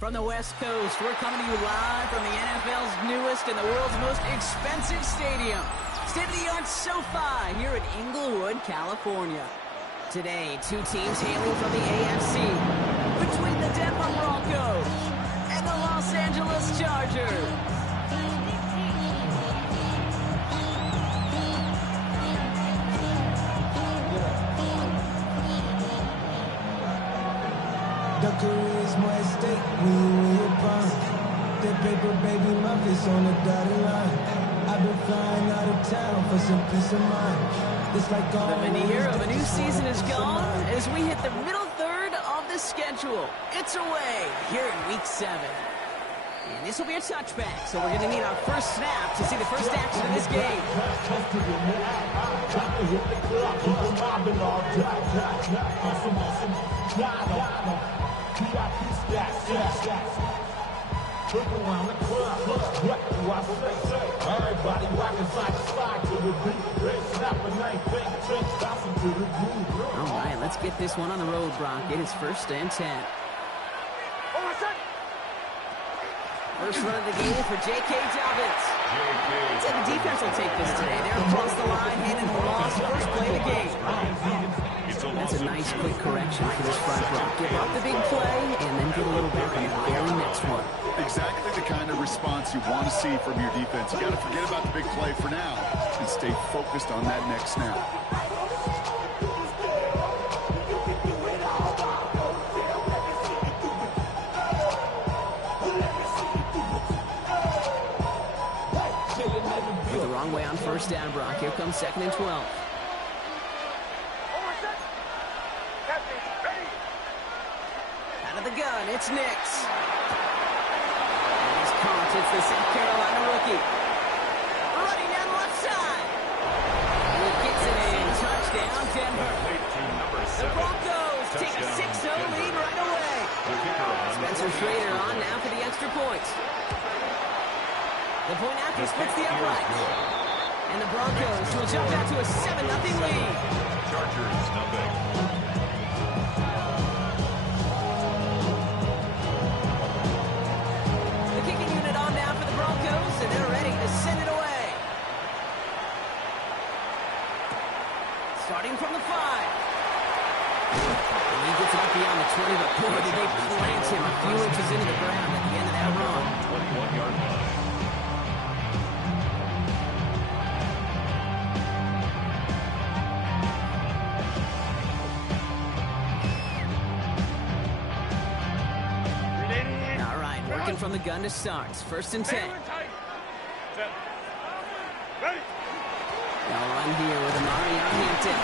From the West Coast, we're coming to you live from the NFL's newest and the world's most expensive stadium, state-of-the-art SoFi here in Inglewood, California. Today, two teams hailing from the AFC, between the Denver Broncos and the Los Angeles Chargers. The career's more at stake when you in your prime. That paper, baby, my face on the dotted line. I've been flying out of town for some peace of mind. It's like all the veneer of a new season is gone as we hit the middle third of the schedule. It's away here in Week 7. And this will be a touchback, so we're going to need our first snap to see the first action of this game. All right, let's get this one on the road, Brock. It is 1st and 10. First run of the game for J.K. Dobbins. I'd say the defense will take this today. They're across the line, handing the loss. First play of the game. That's a nice quick correction for this front row. Give up the big play and then get a little back on the very next one. Exactly the kind of response you want to see from your defense. You got to forget about the big play for now and stay focused on that next snap. The wrong way on first down, Brock. Here comes 2nd and 12. Out of the gun, it's Nix. And he's caught. It's the South Carolina rookie. Running down the left side. And he gets it in. Touchdown, Denver. The Broncos take a 6-0 lead right away. Spencer Schrader on now for the extra point. The point after splits the uprights. And the Broncos will jump out to a 7-0 lead. Chargers, nothing. The kicking unit on now for the Broncos, and they're ready to send it away. Starting from the 5. And he gets it up beyond the 20, but boy, did they plant him a few inches into the ground at the end of that run. 21-yard line. From the gun to start. 1st and 10. They'll run here with Amari on Hampton.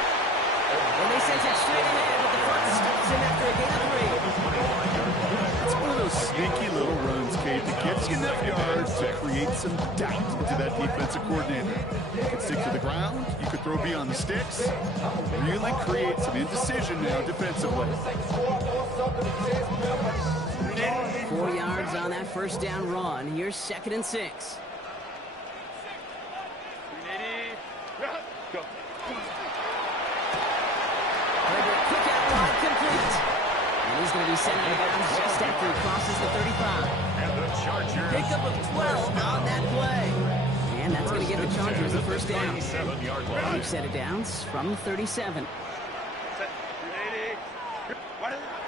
And they send it straight ahead, but the front steps in after a gain of 3. It's one of those sneaky little runs, Kate, that gets you enough yards to create some doubt into that defensive coordinator. You could stick to the ground. You could throw beyond the sticks. Really create some indecision now defensively. 4 yards on that first down run. Here's 2nd and 6. Herbert, quick out wide, complete. And he's going to be sent out of bounds just after he crosses the 35. And the Chargers. Pickup of 12 on that play. And that's going to get the Chargers a first down. 7-yard line. 5 set of downs from the 37.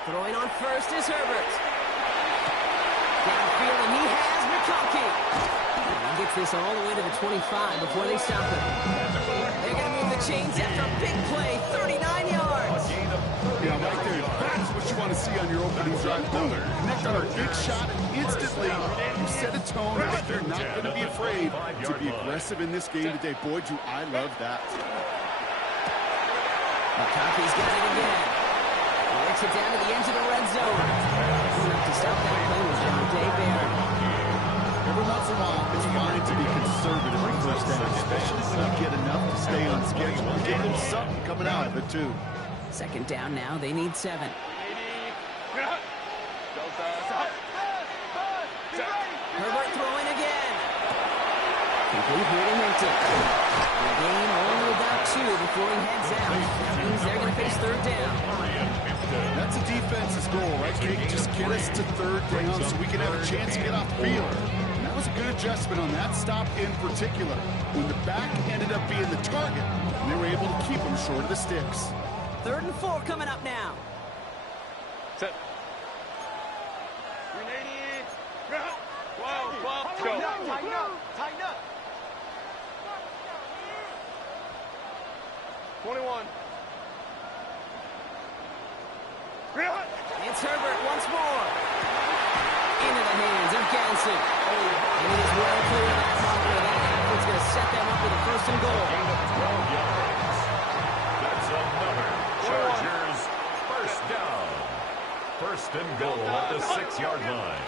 Throwing on first is Herbert. Downfield, and he has McConkey. He gets this all the way to the 25 before they stop him. They're going to move the chains after a big play, 39 yards. Yeah, right there. That's what you want to see on your opening drive. Boom. Connect on a big shot, and instantly you set a tone that you're not going to be afraid to be aggressive in this game today. Boy, do I love that. McConkey's got it again. Works it down to the edge of the red zone. Enough to stop that play with John Baird. Every once in a while, it's fine to be conservative on first down, especially when you get enough to stay on schedule. You get them something coming out of it, too. 2nd down now. They need 7. Herbert throwing again. Complete here to Hinton. The game only about 2 before he heads out. That means they're going to face third down. That's a defense's goal, right, Kate? Just get us to third down so we can have a chance to get off the field. And that was a good adjustment on that stop in particular, when the back ended up being the target, and they were able to keep him short of the sticks. 3rd and 4 coming up now. Set. 12, go. Tighten up. 21. It's Herbert once more. Into the hands of Ganson. And it is well clear of that marker. That effort's going to set them up with a 1st and goal. Gain of 12 yards. That's another Chargers first down. 1st and goal at the 6-yard line.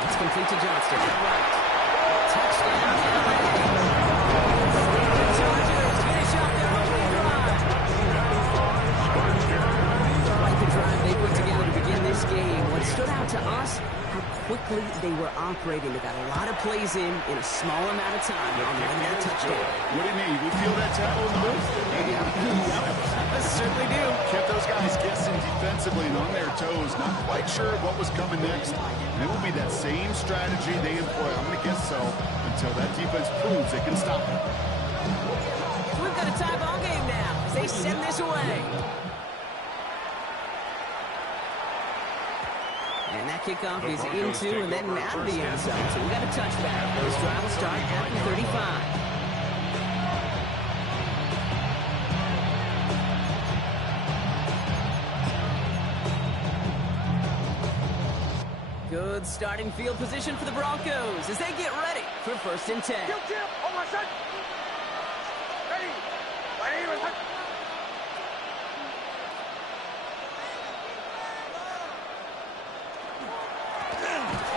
It's complete to Johnston. Right. Touchdown, LA. The Chargers finish up their opening drive. Quite the drive they put together to begin this game. What stood out to us, how quickly they were operating. They got a lot of plays in a small amount of time on that touchdown. What do you mean? We feel that tackle in the booth? I certainly do. Kept those guys guessing defensively and on their toes, not quite sure what was coming next. And it will be that same strategy they employ, I'm going to guess so, until that defense proves they can stop it. We've got a tie ball game now as they send this away. And that kickoff is into and then out of the end zone. So we got a touchback. This drive will start at the 35. Good starting field position for the Broncos as they get ready for 1st and 10.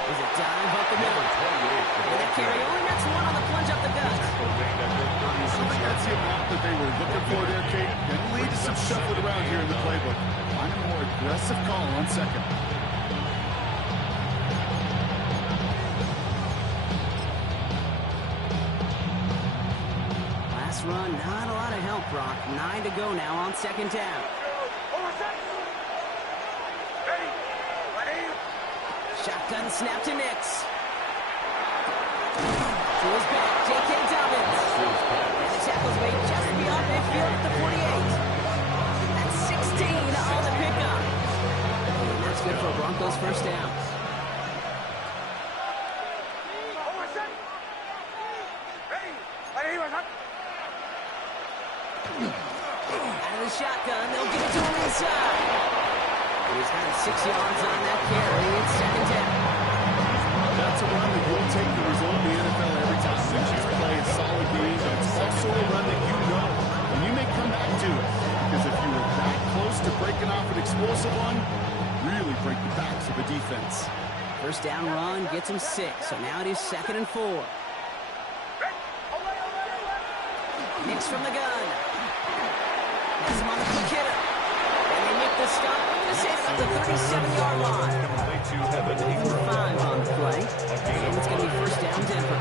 Is it dive up the middle? And that carry only gets 1 on the plunge up the gut. I think that's the amount that they were looking for there, Kate. Going to lead to some shuffling around here in the playbook. Find a more aggressive call on 2nd. Last run, not a lot of help, Brock. 9 to go now on 2nd down. Shotgun snap to Nix. To his back, J.K. Dobbins. And the tackle's made just beyond midfield at the 48. That's 16 on the pickup. And that's good for Broncos 1st down. Out of the shotgun, they'll give it to him inside. He's got 6 yards on that carry. It's 2nd down. That's a run that will take the result in the NFL every time. Just play a solid game, but it's also a run that you know, and you may come back to it. Because if you were that close to breaking off an explosive one, really break the backs of the defense. 1st down run gets him 6, so now it is 2nd and 4. Nix from the gun. Has him on the quick hitter. And they make the stop. This is at the 37-yard line. 5 on the play. And it's going to be 1st down Denver.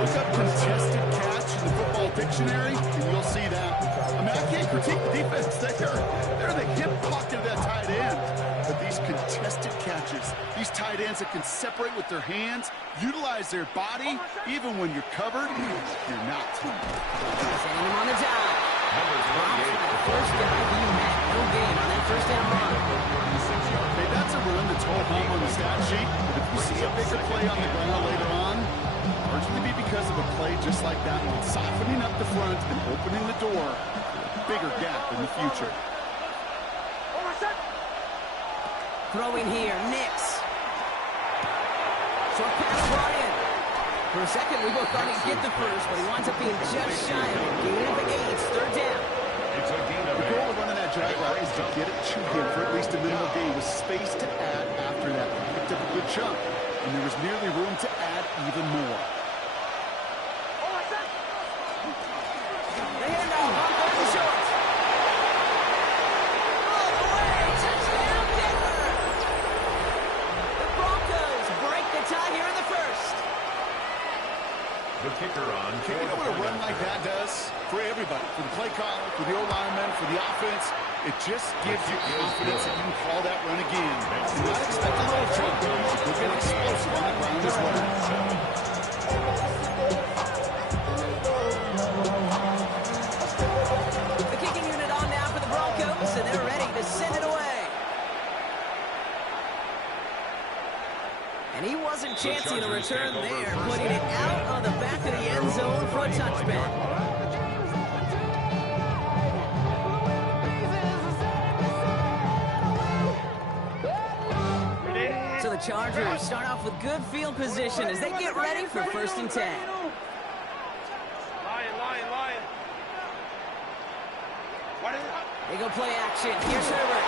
Look up contested catch in the football dictionary, and you'll see that. I mean, I can't critique the defense. They're the hip pocket of that tight end. But these contested catches, these tight ends that can separate with their hands, utilize their body, even when you're covered, you're not. Sending him on the dive. First down, he had no gain on that 1st down run. Hey, that's a run that's all hung on the stat sheet. But if you see a bigger play on the ground later on, largely be because of a play just like that one, softening up the front and opening the door for a bigger gap in the future. Throwing here, Nix. Short pass brought in. For a second, we both thought he'd get the first, but he winds up being just shy of it. Gain of 8, 3rd down. It's a gain of The 8. goal of running that drag route is to get it to him for at least a minimal gain with space to add after that. He picked up a good chunk, and there was nearly room to add even more. The handoff on 3rd and short. All the way, touchdown Denver. The Broncos break the tie here in the 1st. The kicker on. You know what a run like that does for everybody, for the play caller, for the O-lineman, for the offense? It just gives you confidence that you can call that run again. Do not expect a little trouble. We'll get explosive on the ground as well. The kicking unit on now for the Broncos, and they're ready to send it away. And he wasn't chancing a return there, putting it out on the back of the end zone for a touchback. So the Chargers start off with good field position as they get ready for 1st and 10. Lion. What is it? They go play action. Here's Herbert.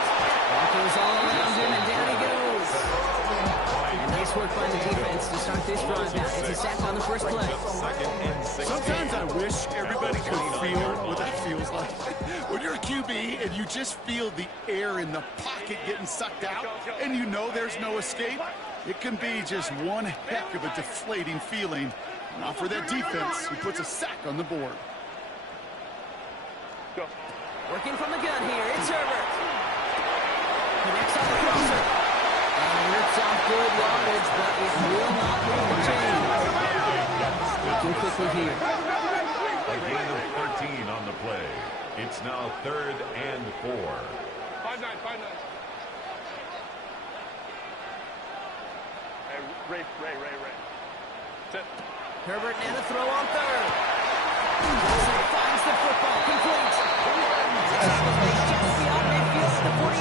Broncos all around him, and down he goes. And nice work by the defense to start this drive out. It's a sack on the first play. Sometimes I wish everybody could feel what that feels like. When you're a QB and you just feel the air in the pocket getting sucked out and you know there's no escape, it can be just one heck of a deflating feeling. Not for that defense who puts a sack on the board. Go. Working from the gun here, it's Herbert. Connects on the crosser. And rips off good yardage, but it will not move the chain. Looking quickly here. A gain of 13 on the play. It's now 3rd and 4. 5-9. Hey, Ray. Set. Herbert and a throw on 3rd. Wilson finds the football, complete. Just beyond midfield at the 48.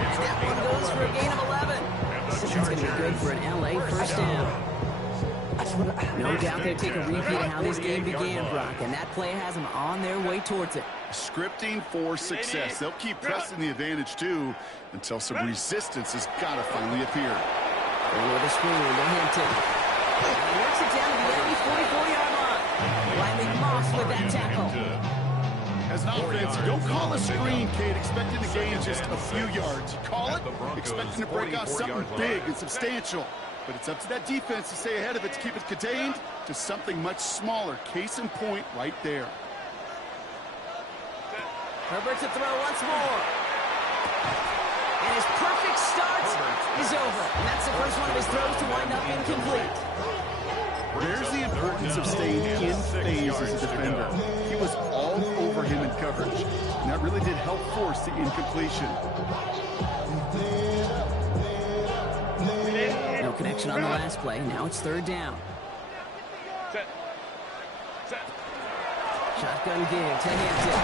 And that one goes for a gain of 11. This is going to be good for an LA first down. No doubt they take a repeat of how this game began, Brock, and that play has them on their way towards it. Scripting for success. They'll keep pressing the advantage, too, until some resistance has got to finally appear. Over the screen to Hampton. He works it down to the enemy 44-yard line. Riley Moss with that tackle. As an offense, you don't call a screen, Kate, expecting to gain just a few yards. You call it, expecting to break out something big and substantial. But it's up to that defense to stay ahead of it, to keep it contained to something much smaller. Case in point right there. Herbert to throw once more. And his perfect start is over. And that's the first one of his throws to wind up incomplete. There's the importance of staying in phase as a defender. He was all over him in coverage, and that really did help force the incompletion. No connection on the last play. Now it's 3rd down. Set. Shotgun give to Hampton.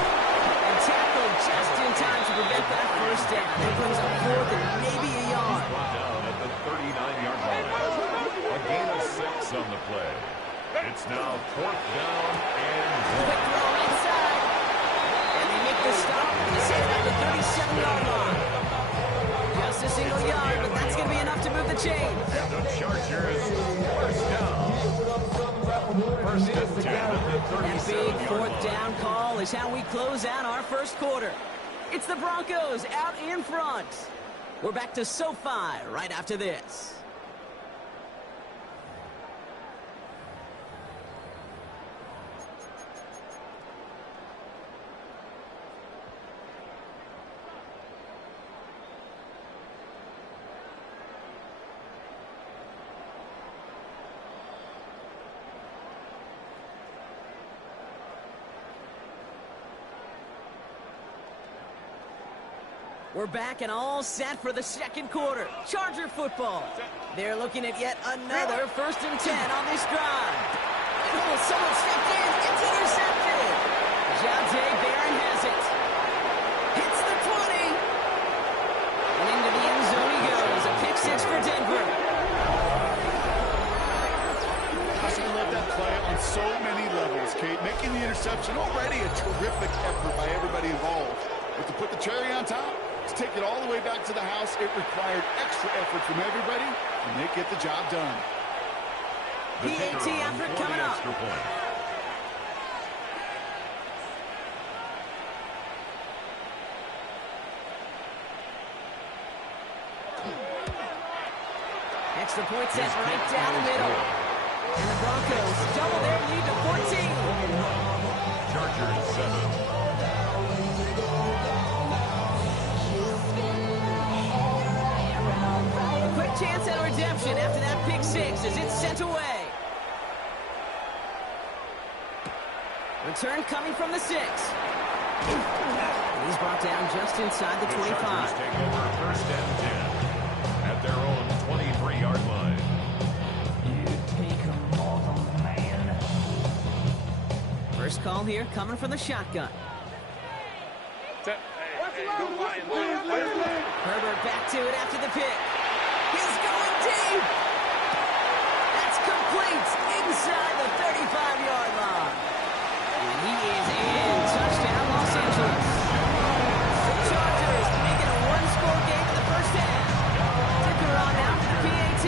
And tackled just in time to prevent that first down. That brings up 4th and maybe a yard. Down at the 39-yard line. A gain of 6 on the play. It's now 4th down and 1. Quick throw inside. And they make the stop. They set it at the 37-yard line. Just a single yard, but that's going to be enough to move the chain. And the Chargers first down. 1st and 10 at the That big 37-yard 4th line. down call is how we close out our first quarter. It's the Broncos out in front. We're back to SoFi right after this. We're back and all set for the second quarter. Charger football. They're looking at yet another 1st and 10 on this drive. Oh, someone stepped in. It's intercepted. Jante Barron has it. Hits the 20. And into the end zone he goes. A pick 6 for Denver. I love that play on so many levels, Kate. Making the interception already a terrific effort by everybody involved. But to put the cherry on top, to take it all the way back to the house, it required extra effort from everybody, and they get the job done. The PAT kicker on effort for coming the up. extra point. Extra point set right down the middle. And the Broncos double their lead to 14. Chargers 7. A quick chance at redemption after that pick six as it's sent away. Return coming from the 6. And he's brought down just inside the 25. Chargers take over 1st and 10 at their own 23-yard line. First call here coming from the shotgun. Set. Hey, go Lion, Lion. Herbert back to it after the pick. He's going deep. That's complete inside the 35-yard line. And he is in. Touchdown, Los Angeles. The Chargers make it a one-score game in the first half. Dicker on out for the PAT.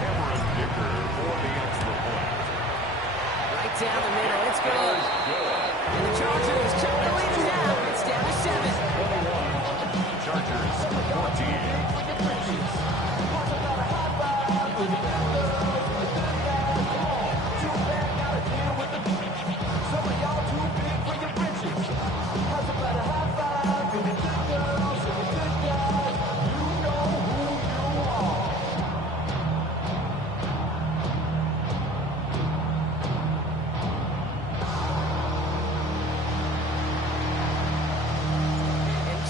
Cameron Dicker for the extra point. Right down the middle. It's good. And the Chargers check the lead in half. It's down to 7. Chargers 14.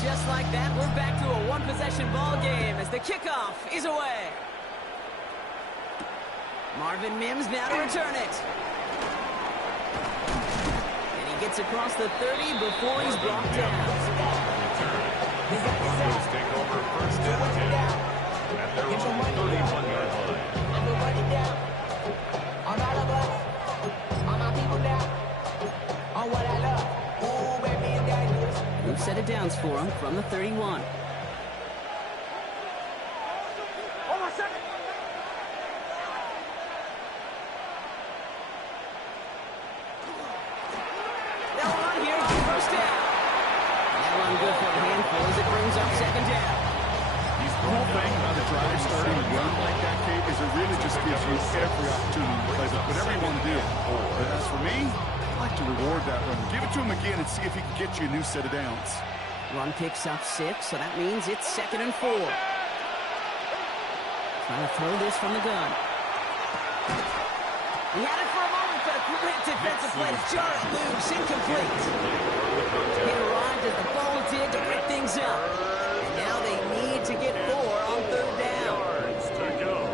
Just like that, we're back to a one-possession ball game as the kickoff is away. Marvin Mims now to return it. And he gets across the 30 before he's brought down. Broncos take over 1st and 10 at their own 31-yard line. New set of downs for him from the 31. They'll run here for first down. That run good for a handful as it brings up 2nd down. The whole thing about a drive starting to run like that, Kate, is it really just gives you every opportunity to play whatever you want to do. But as for me, I like to reward that run. Give it to him again and see if he can get you a new set of downs. Run picks up 6, so that means it's 2nd and 4. Trying to throw this from the gun. He had it for a moment, but a great defensive play to jar it loose, incomplete. He arrived as the ball did to break things up. And now they need to get 4 on 3rd down.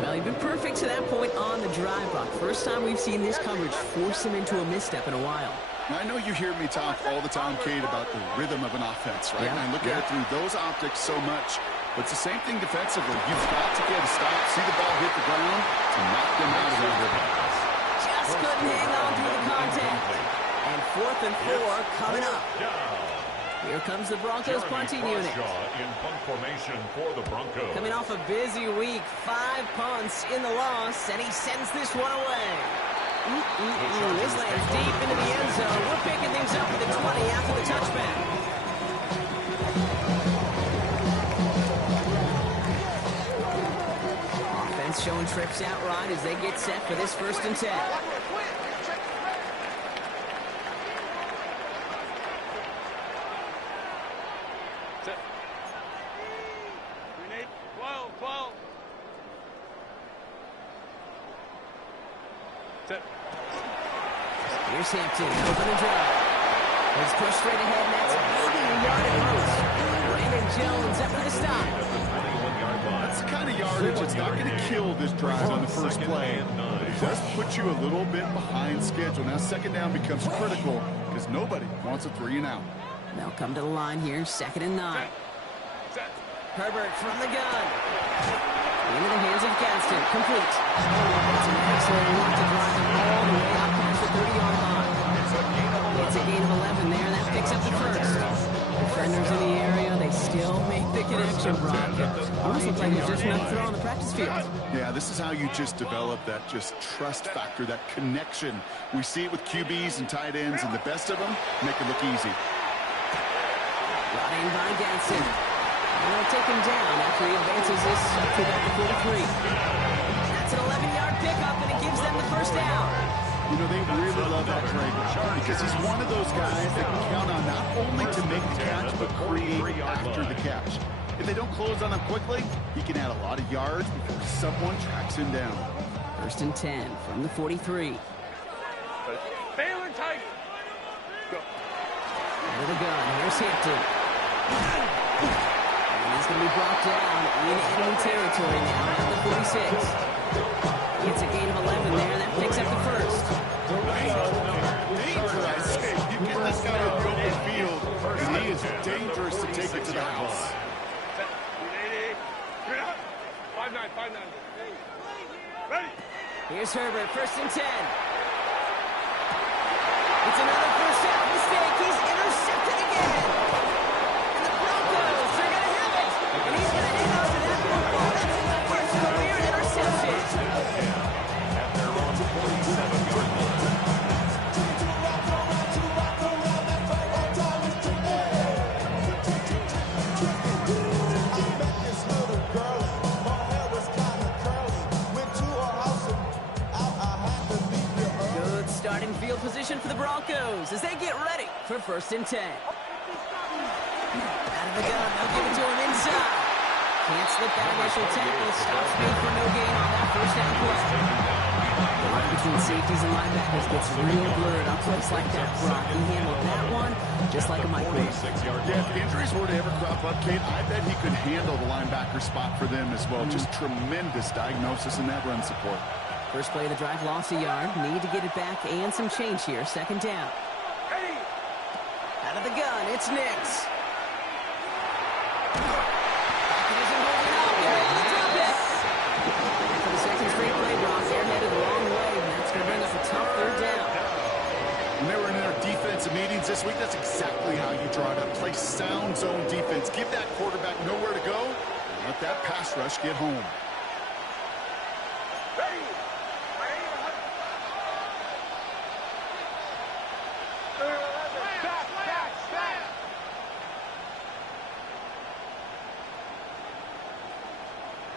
Well, he'd been perfect to that point on the drive, Buck. First time we've seen this coverage force him into a misstep in a while. Now, I know you hear me talk all the time, Kate, about the rhythm of an offense, right? Yeah, And I look at it through those optics so much. But it's the same thing defensively. You've got to get a stop, see the ball hit the ground to knock them out of their rhythm. Just couldn't hang on through the contact. And 4th and 4 coming up. Here comes the Broncos punting unit. In punt formation for the Broncos. Coming off a busy week, 5 punts in the loss, and he sends this one away. This lands deep into the end zone. We're picking things up at the 20 after the touchback. Offense showing trips out right as they get set for this 1st and 10. Set. Grenade. 12. Set. Here's Hampton, open the drive. Let's push straight ahead, and that's maybe a yard at most. Brandon Jones up for the stop. That's the kind of yardage that's not going to kill this drive on the first play. It does put you a little bit behind schedule. Now 2nd down becomes critical because nobody wants a 3 and out. They'll come to the line here, 2nd and 9. Set. Herbert from the gun. Into the hands of Gaston. Complete. It's an excellent run to drive him all the way out past the 30-yard line. It's a gain of 11 there. That picks up the 1st. Defenders in the area, they still make the connection, Brock. Almost looks like he's just not throw on the practice field. Yeah, this is how you just develop that just trust factor, that connection. We see it with QBs and tight ends, and the best of them make it look easy. Brought in by Gaston. And they'll take him down after he advances this up to about the 43. That's an 11-yard pickup, and it gives them the You know, they really love that Drago because he's one of those guys that can count on not only to make the catch, but create after the catch. If they don't close on him quickly, he can add a lot of yards before someone tracks him down. 1st and 10 from the 43. Baylor tight. Go. Out of the gun, here's Hampton. And he's going to be brought down in enemy territory now at the 46. Gets a gain of 11 there, and that picks up the first. Danger, I say. You get this guy on the open field, and he is dangerous to take it to the house. 5-9. Ready. Here's Herbert, 1st and 10. It's another first down mistake. He's intercepted again. And the Broncos are going to have it. And he's going to hang on to that football. That's his first career interception. At their own 47-yard line. Good starting field position for the Broncos as they get ready for 1st and 10. Out of the gun, they'll give it to him inside. Can't slip that initial tackle. Stops made for no gain on that 1st down play. The line between safeties and linebackers gets real blurred on plays like that, Brock. He handled that one just like a microwave. 6-yard Yeah, if injuries were to ever crop up, Kate, I bet he could handle the linebacker spot for them as well. Just tremendous diagnosis in that run support. First play of the drive, lost a yard. Need to get it back and some change here. 2nd down. Ready. Out of the gun, it's Nix. It isn't holding up. They're able to drop it. And for the 2nd straight play, Brock, they're headed the wrong way, and that's going to bring up a tough 3rd down. When they were in their defensive meetings this week, that's exactly how you draw it up. Play sound zone defense. Give that quarterback nowhere to go. And let that pass rush get home. Ready. Back.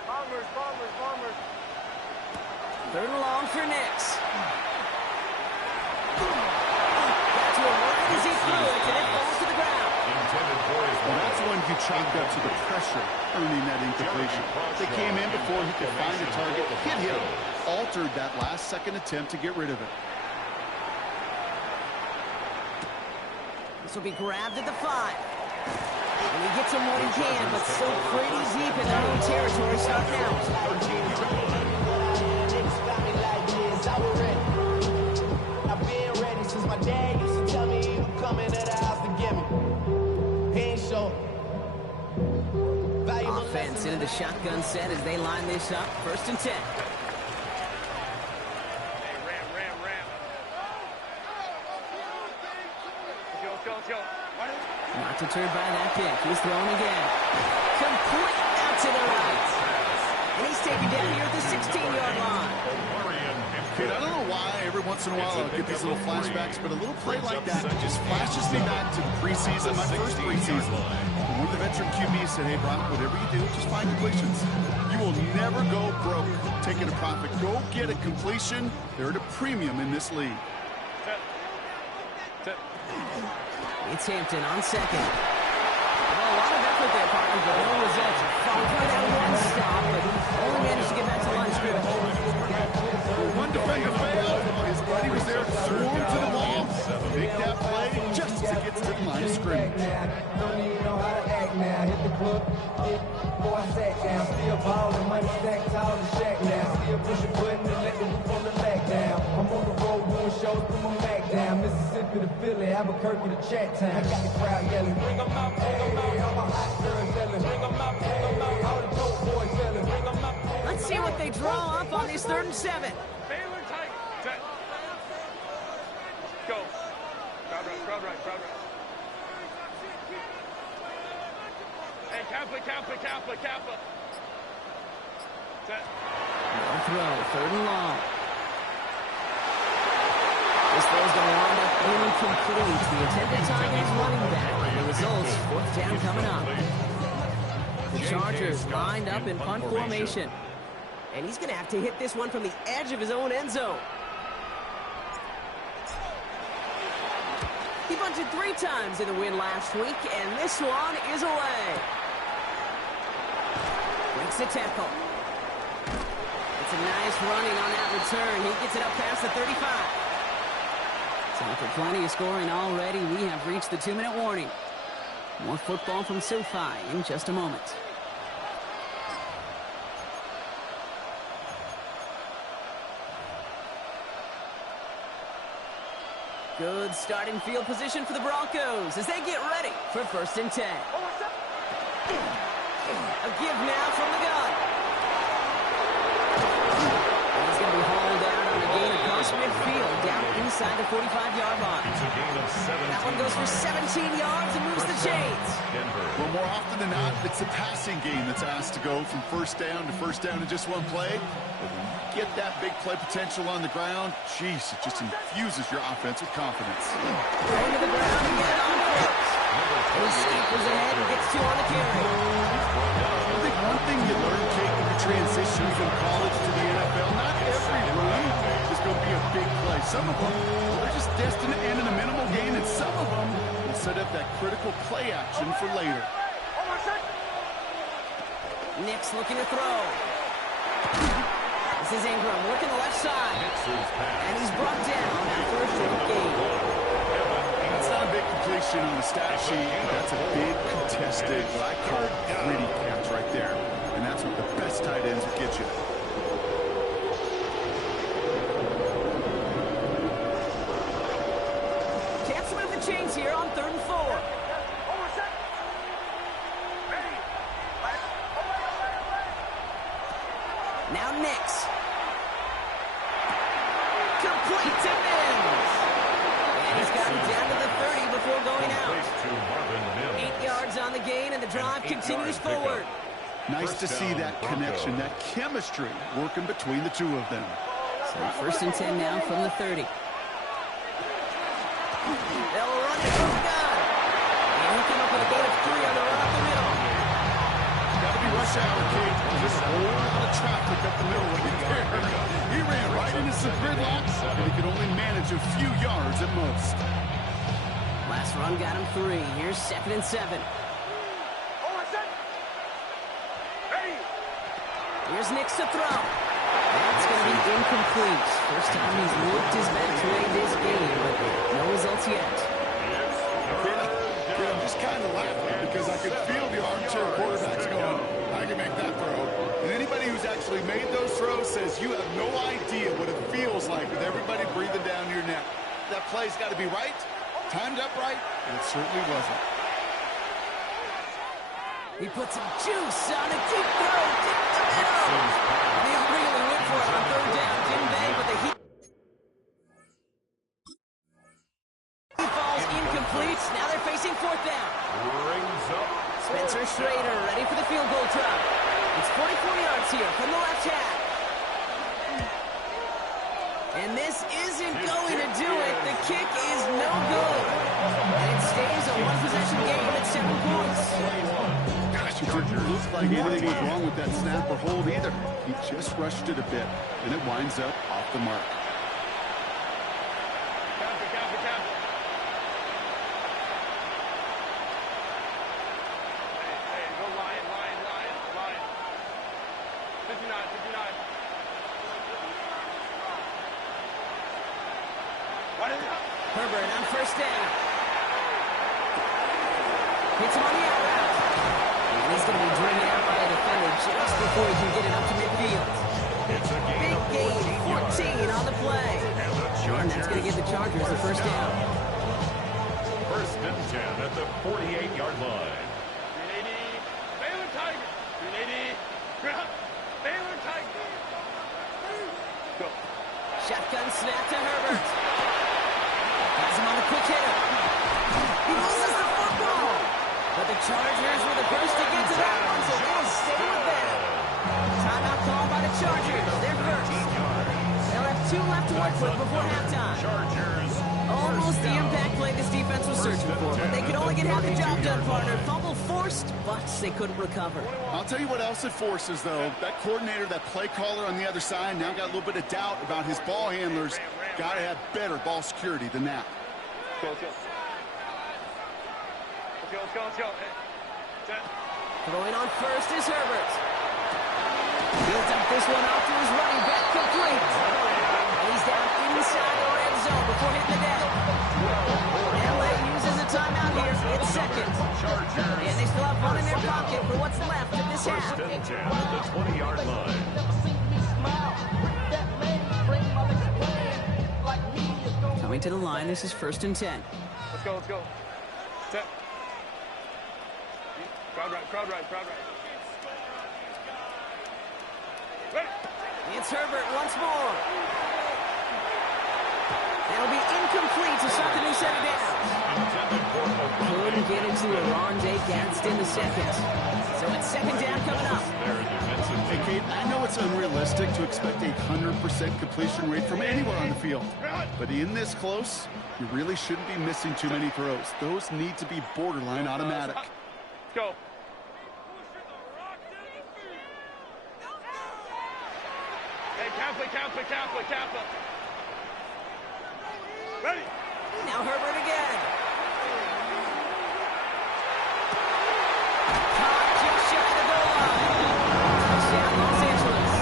Bombers. 3rd and long for Nix. Got to him right as he threw it, and it falls to the ground. intended for his Well, that's when you chalked up to the pressure earning that incompletion. They came in before he could find a target, hit him, altered that last-second attempt to get rid of it. This will be grabbed at the 5. And he gets him what he can, but still pretty deep in their own territory starting out. I've been ready since my dad used to tell me he was coming to the house to get me. He ain't sure. Offense into the shotgun set as they line this up. 1st and 10. Ram. Let's go. Not deterred by that pick. He's thrown again. Complete out to the right. And he's taken down here at the 16-yard line. Kid, I don't know why every once in a while I'll get these little flashbacks, but a little play like that just flashes me back to the preseason, my first preseason. One of the veteran QBs said, hey, Brock, whatever you do, just find completions. You will never go broke taking a profit. Go get a completion. They're at a premium in this league. It's Hampton on 2nd. Well, a lot of effort there, partner, but no results. Fought for that one stop, but only managed to get back to line of scrimmage. One defender failed. His buddy was there to swarm to the ball. Make that play just to get to the line of scrimmage. Don't even know how to act now. Hit the club, boy, I sat down. Still ballin', money stacked tall and shack now. Still push a button and let the roof on the back down. I'm on the road doing shows, put my Mac down. Mississippi to Philly, Albuquerque to Chat Town. I got the crowd yelling, bring 'em out, all my hot girls yelling, bring 'em out, all the dope boys yelling, bring 'em out. Let's see what they draw up on this 3rd and 7. Baylor tight. Set. Go. Crowd right. Hey, Kappa. Set. No throw, 3rd and long. This throw is going to wind up incomplete. The intended target is running back, and the results, 4th down coming up. The Chargers lined up in punt formation. And he's going to have to hit this one from the edge of his own end zone. He bunted 3 times in the win last week, and this one is away. Breaks the tackle. It's a nice running on that return. He gets it up past the 35. Time for plenty of scoring already. We have reached the 2-minute warning. More football from SoFi in just a moment. Good starting field position for the Broncos as they get ready for 1st and 10. A give now from the gun. He's going to be hauled out on a gain across midfield down inside the 45-yard line. It's a gain of 17. That one goes for 17 yards and moves the chains. Denver. Well, more often than not, it's the passing game that's asked to go from first down in just one play. But when you get that big play potential on the ground, geez, it just infuses your offense with confidence. Going to the ground and get it on first. He scampers ahead and gets 2 on the carry. I think one thing you learn, Kate, when you transition from college to the NFL, not every run is going to be a big play. Some of them are just destined to end in a minimal gain, and some of them will set up that critical play action for later. Nix looking to throw. This is Ingram working the left side. And he's brought down after a short gain. That's not a big completion on the stat sheet. That's a big contested, what I call gritty catch right there. And that's what the best tight ends will get you. Chance to move the chains here on 3rd and 4. Now Nix. Complete to Mims. And he's got him down to the 30 before going out. 8 yards on the gain, and the drive continues forward. Nice to see that connection, that chemistry working between the two of them. So 1st and 10 now from the 30. They'll run it from the gun. And he came up with a gain of 3 on the run up the middle. Got to be rush hour, Kate. Just a whole lot of traffic up the middle right there. He ran right into some gridlock, and he could only manage a few yards at most. Last run got him 3. Here's 2nd and 7. Here's Nix to throw. That's going to be incomplete. First time he's worked his back way this game, but no results yet. I'm just kind of laughing because I could feel the armchair quarterbacks going, I can make that throw. And anybody who's actually made those throws says you have no idea what it feels like with everybody breathing down your neck. That play's got to be right, timed up right, and it certainly wasn't. He put some juice on a deep throw. Deep the middle. And he really went for it on 3rd down, didn't they? But the heat falls incomplete. Now they're facing 4th down. Brings up Spencer Schrader ready for the field goal try. It's 44 yards here from the left half. And this isn't going to do it. The kick is no good. And it stays a 1-possession game at 7 points. Gosh, it didn't look like anything was wrong with that snap or hold either. He just rushed it a bit, and it winds up off the mark. Herbert on 1st down. Hits him on the out route. And he's going to be driven out by a defender just before he can get it up to midfield. Big gain, 14 on the play. And that's going to give the Chargers the 1st down. 1st and 10 at the 48-yard line. Baylor Tigers. 380. Baylor Tigers. Go. Shotgun snap to Herbert. Has him on the quick hitter. He loses the football. But the Chargers were the first to get to that one, so they'll stay with them. Timeout call by the Chargers. They're first. They'll have 2 left to work with before halftime. Chargers. Almost the impact play this defense was searching for, but they could only get half the job done, partner. Fumble forced, but they couldn't recover. I'll tell you what else it forces, though. That coordinator, that play caller on the other side, now got a little bit of doubt about his ball handlers. Got to have better ball security than that. let's go, let's go. Hey. Set. Throwing on first is Herbert. Builds up this one off to his running back, complete. And he's down inside the red zone before hitting the deck. LA uses a timeout here. It's second. And they still have one in their pocket for what's left of this half. First and 10 at the 20-yard line. Coming to the line, this is first and 10. Let's go, let's go. Set. Crowd right, crowd right, crowd right. Ready. It's Herbert once more. That'll be incomplete to start the new set of downs. Couldn't get it to Oronde Gadsden the second. So it's second down coming up. Hey, Kate, I know it's unrealistic to expect a 100% completion rate from anywhere on the field. But in this close, you really shouldn't be missing too many throws. Those need to be borderline automatic. Let's go. Hey, Kappa. Ready. Now Herbert again. Caught just shy of the goal line. Touchdown, Los Angeles.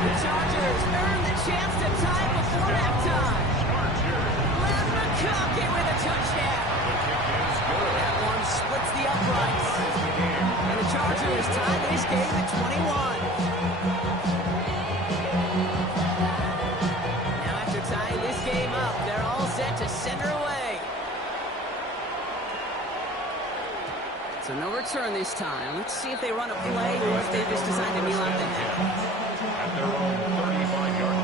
The Chargers earn the chance to tie it before halftime. Len McConkey with a touchdown. That one splits the uprights. And the Chargers tie this game at 21. Tying this game up, they're all set to center away. So no return this time. Let's see if they run a play or if they just decide to kneel out the half. At their own 35-yard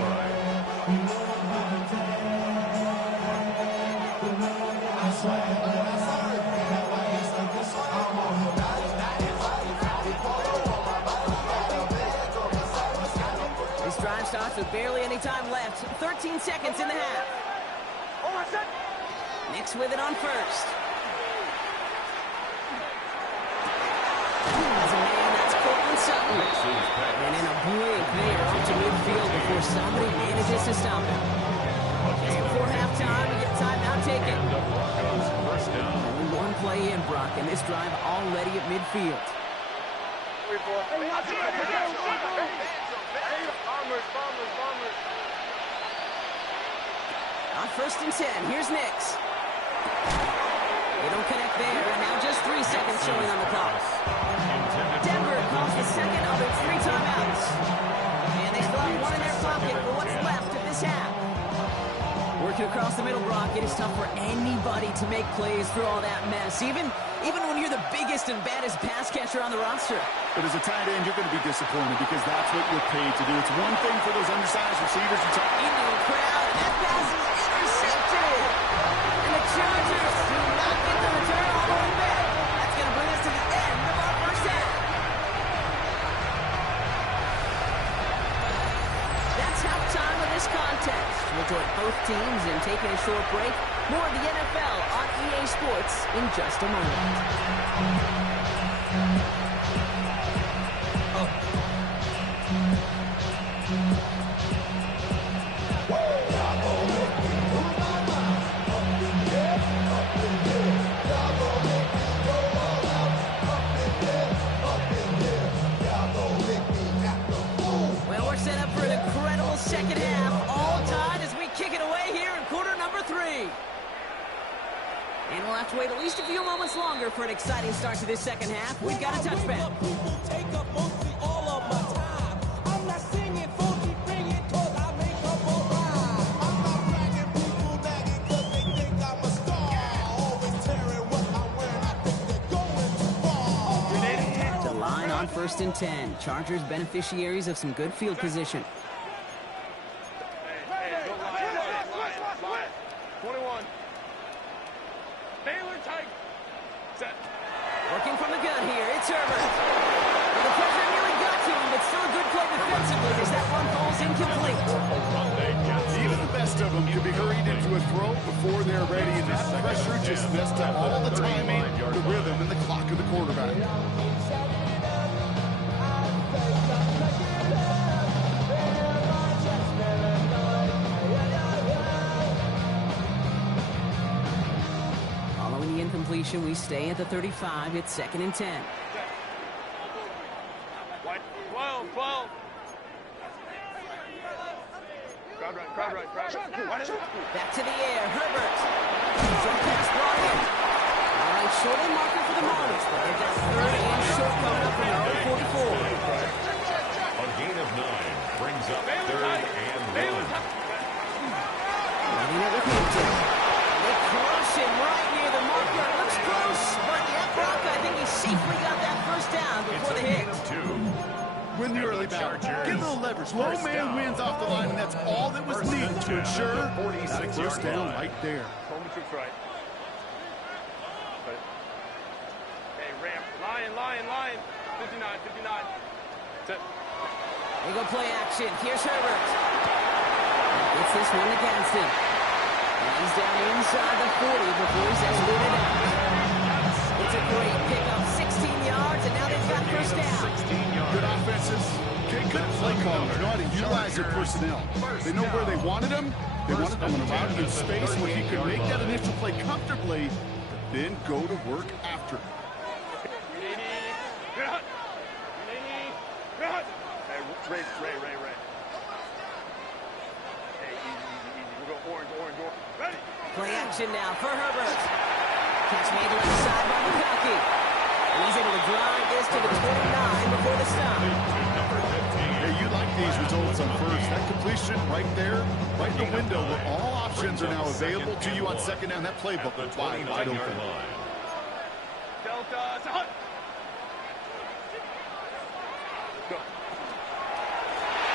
This drive starts with barely any time left. 13 seconds in the half. Nix with it on first. As a man, that's Cortland Sutton. And in a blink, they are up to midfield before somebody manages to stop him. Just before halftime, we get timeout taken. First down. Only one play in, Brock, and this drive already at midfield. On first and 10, here's Nix. They don't connect there, and now just 3 seconds showing on the clock. Denver calls the second of its 3 timeouts. And they still have one in their pocket for what's left of this half. Working across the middle, Brock, it is tough for anybody to make plays through all that mess, even when you're the biggest and baddest pass catcher on the roster. But as a tight end, you're going to be disappointed because that's what you're paid to do. It's one thing for those undersized receivers to talk Into the crowd, and that pass is intercepted. And the Chargers do not get the return all the way back. That's going to bring us to the end of our first half. That's halftime of this contest. We'll join both teams in taking a short break. More of the NFL on EA Sports in just a moment. Well, we're set up for an incredible second half. All tied as we kick it away here in quarter number 3. And we'll have to wait at least a few moments longer for an exciting start to this second half. We've got a touchback. To line on first and 10. Chargers beneficiaries of some good field position. Hey, go line. 21. Baylor Tiger. Set. Working from the gun here, it's Herbert. Well, the pressure nearly got to him, but still a good play defensively as that one falls incomplete. Even the best of them can be hurried into a throw before they're ready, and that pressure just messed up all the timing, the rhythm, and the clock of the quarterback. Following the incomplete completion. We stay at the 35. It's 2nd and 10. White. 12, 12. Crowd right, crowd right, crowd right. Back to the air. Herbert. Jump pass brought in. All right, short and marker for the Marlins. But they've got 3rd and short coming up from their own 44. A gain of 9 brings up 3rd and 1. Running it with Hilton. They crush him right near the marker. It looks close, but yeah, Brock, I think he safely got that 1st down It's before a the hit. gain of 2. Win the early battle. Get a little leverage. Low man wins off the line, and that's all that was needed to ensure that 1st down right there. Coleman troops right. Hey, ramp. Lion. 59. Set. They go play action. Here's Herbert. Gets this one to Gadsden. And he's down inside the 40 before he's escorted out. It's a great pickup. 16 yards, and now they've got 1st down. 16 yards. Good offenses. Good play callers know how to utilize their personnel. They know where they wanted them. They wanted them around him in space where he could make that initial play comfortably, then go to work after. Hey, Ray. Hey, easy. We'll go orange. Ready? Play action now for Herbert. Catch made left side by McConkey. And he's able to drive this to the 29 before the stop. Hey, you like these results on 1st. That completion right there, right in the window where all options are now available to you on 2nd down. That playbook The is wide open. 29-yard line. Delta to Hunt. Go.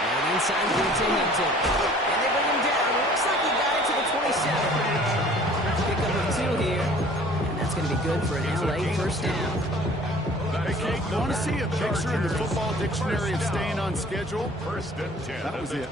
And inside to Hilton. And they bring him down. Looks like he got it to the 27. Pick up of 2 here. And that's going to be good for an LA 1st down. Hey, Kate, you want to see a picture in the football dictionary of staying on schedule? 1st and 10. That was it.